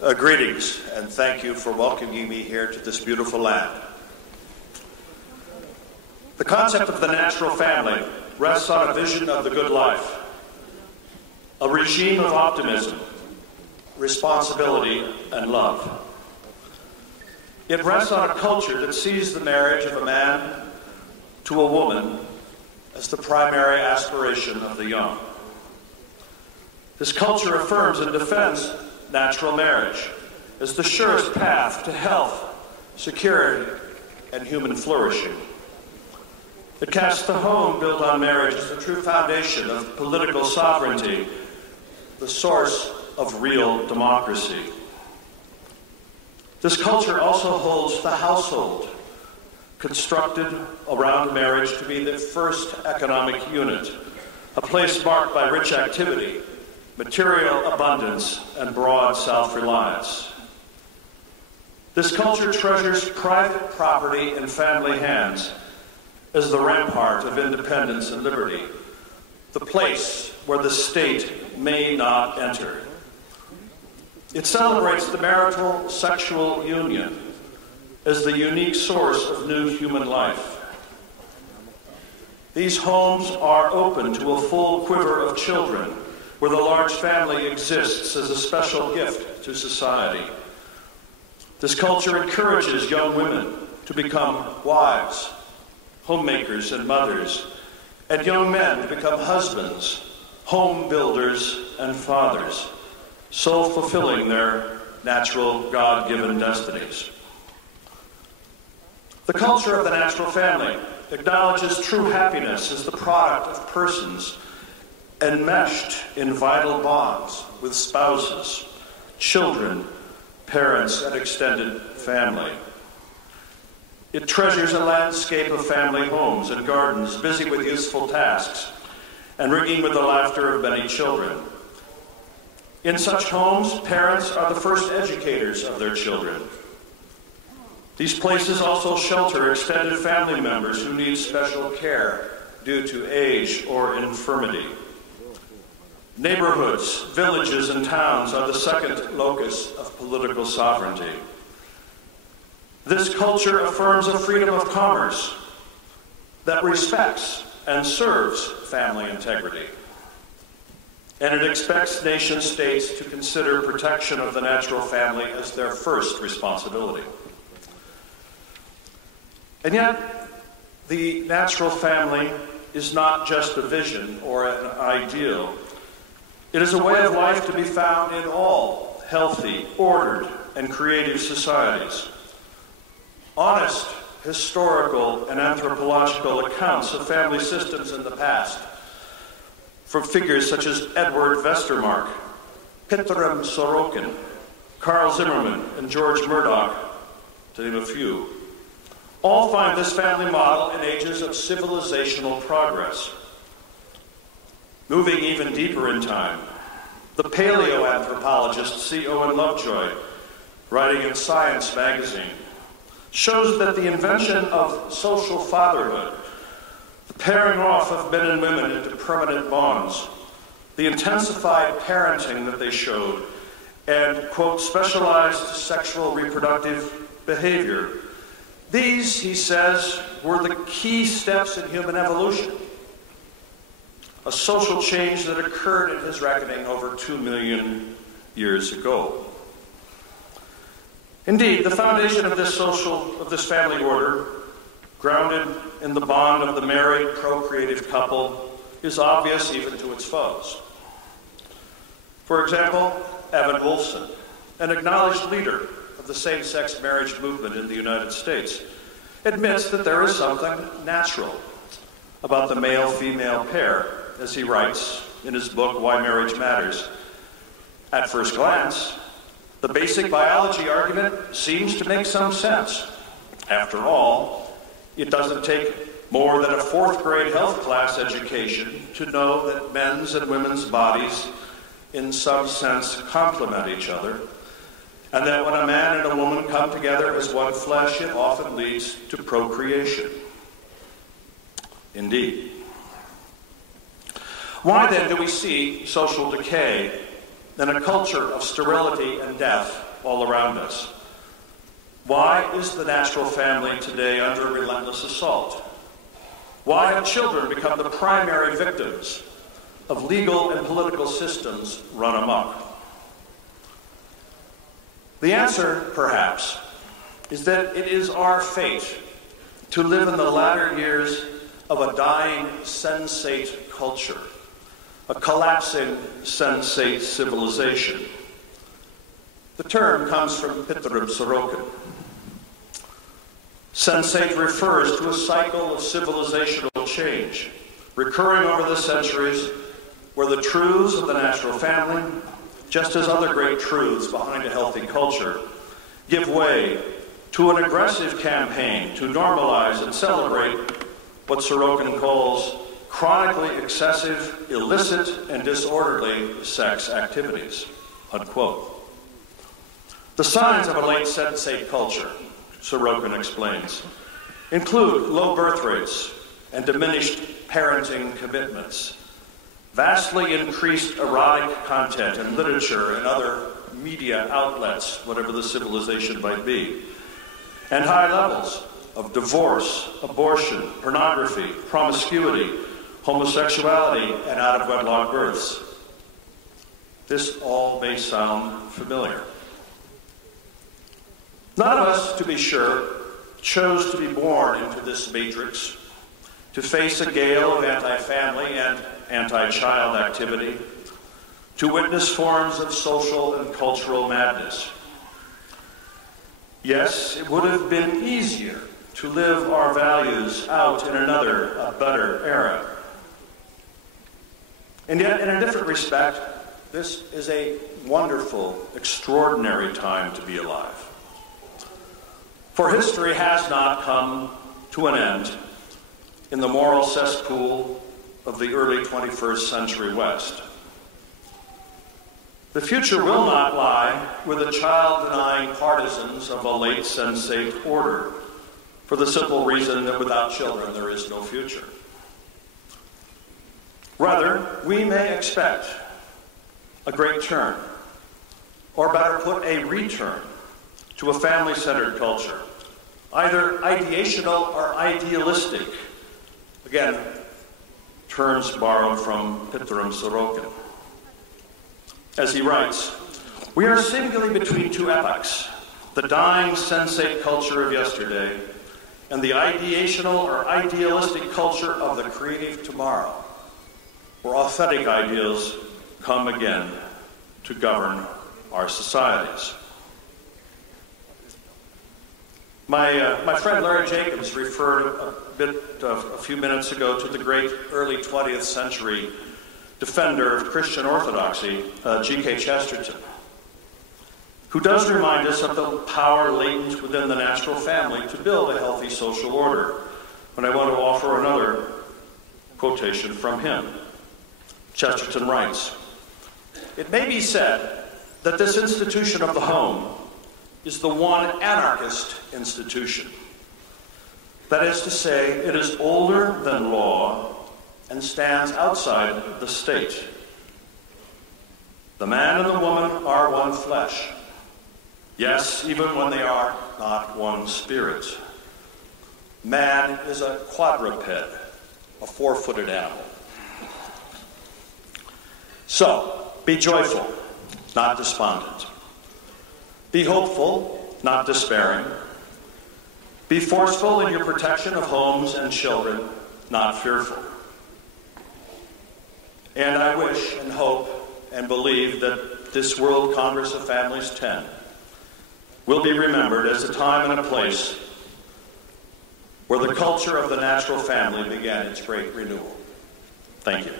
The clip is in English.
Greetings, and thank you for welcoming me here to this beautiful land. The concept of the natural family rests on a vision of the good life, a regime of optimism, responsibility, and love. It rests on a culture that sees the marriage of a man to a woman as the primary aspiration of the young. This culture affirms and defends natural marriage as the surest path to health, security, and human flourishing. It casts the home built on marriage as the true foundation of political sovereignty, the source of real democracy. This culture also holds the household, constructed around marriage, to be the first economic unit, a place marked by rich activity, material abundance, and broad self-reliance. This culture treasures private property in family hands as the rampart of independence and liberty, the place where the state may not enter. It celebrates the marital sexual union as the unique source of new human life. These homes are open to a full quiver of children, where the large family exists as a special gift to society. This culture encourages young women to become wives, homemakers and mothers, and young men to become husbands, home builders and fathers, so fulfilling their natural God-given destinies. The culture of the natural family acknowledges true happiness as the product of persons enmeshed in vital bonds with spouses, children, parents, and extended family. It treasures a landscape of family homes and gardens, busy with useful tasks and ringing with the laughter of many children. In such homes, parents are the first educators of their children. These places also shelter extended family members who need special care due to age or infirmity. Neighborhoods, villages, and towns are the second locus of political sovereignty. This culture affirms a freedom of commerce that respects and serves family integrity. And it expects nation-states to consider protection of the natural family as their first responsibility. And yet, the natural family is not just a vision or an ideal. It is a way of life to be found in all healthy, ordered, and creative societies. Honest, historical, and anthropological accounts of family systems in the past, from figures such as Edward Westermarck, Pittram Sorokin, Carl Zimmerman, and George Murdoch, to name a few, all find this family model in ages of civilizational progress. Moving even deeper in time, the paleoanthropologist C. Owen Lovejoy, writing in Science magazine, shows that the invention of social fatherhood, the pairing off of men and women into permanent bonds, the intensified parenting that they showed, and, quote, specialized sexual reproductive behavior, these, he says, were the key steps in human evolution. A social change that occurred in his reckoning over 2 million years ago. Indeed, the foundation of this family order, grounded in the bond of the married, procreative couple, is obvious even to its foes. For example, Evan Wolfson, an acknowledged leader of the same-sex marriage movement in the United States, admits that there is something natural about the male-female pair, as he writes in his book, Why Marriage Matters. At first glance, the basic biology argument seems to make some sense. After all, it doesn't take more than a fourth-grade health class education to know that men's and women's bodies, in some sense, complement each other, and that when a man and a woman come together as one flesh, it often leads to procreation. Indeed. Why then do we see social decay and a culture of sterility and death all around us. Why is the natural family today under relentless assault? Why have children become the primary victims of legal and political systems run amok? The answer, perhaps, is that it is our fate to live in the latter years of a dying sensate culture, a collapsing sensate civilization. The term comes from Pithram Sorokin. Sensate refers to a cycle of civilizational change, recurring over the centuries, where the truths of the natural family, just as other great truths behind a healthy culture, give way to an aggressive campaign to normalize and celebrate what Sorokin calls chronically excessive, illicit, and disorderly sex activities, unquote. The signs of a late sensate culture, Sorokin explains, include low birth rates and diminished parenting commitments, vastly increased erotic content in literature and other media outlets, whatever the civilization might be, and high levels of divorce, abortion, pornography, promiscuity, homosexuality, and out-of-wedlock births. This all may sound familiar. None of us, to be sure, chose to be born into this matrix, to face a gale of anti-family and anti-child activity, to witness forms of social and cultural madness. Yes, it would have been easier to live our values out in another, a better era. And yet, in a different respect, this is a wonderful, extraordinary time to be alive. For history has not come to an end in the moral cesspool of the early 21st century West. The future will not lie with the child-denying partisans of a late sensate order, for the simple reason that without children there is no future. Rather, we may expect a great turn, or better put, a return to a family-centered culture, either ideational or idealistic. Again, terms borrowed from Pithram Sorokin. As he writes, we are seemingly between two epochs, the dying sensate culture of yesterday and the ideational or idealistic culture of the creative tomorrow, where authentic ideals come again to govern our societies. My friend Larry Jacobs referred a few minutes ago to the great early 20th century defender of Christian orthodoxy, G.K. Chesterton, who does remind us of the power latent within the natural family to build a healthy social order. And I want to offer another quotation from him. Chesterton writes, "It may be said that this institution of the home is the one anarchist institution. That is to say, it is older than law and stands outside the state. The man and the woman are one flesh. Yes, even when they are not one spirit. Man is a quadruped, a four-footed animal. So, be joyful, not despondent. Be hopeful, not despairing. Be forceful in your protection of homes and children, not fearful. And I wish and hope and believe that this World Congress of Families 10 will be remembered as a time and a place where the culture of the natural family began its great renewal. Thank you.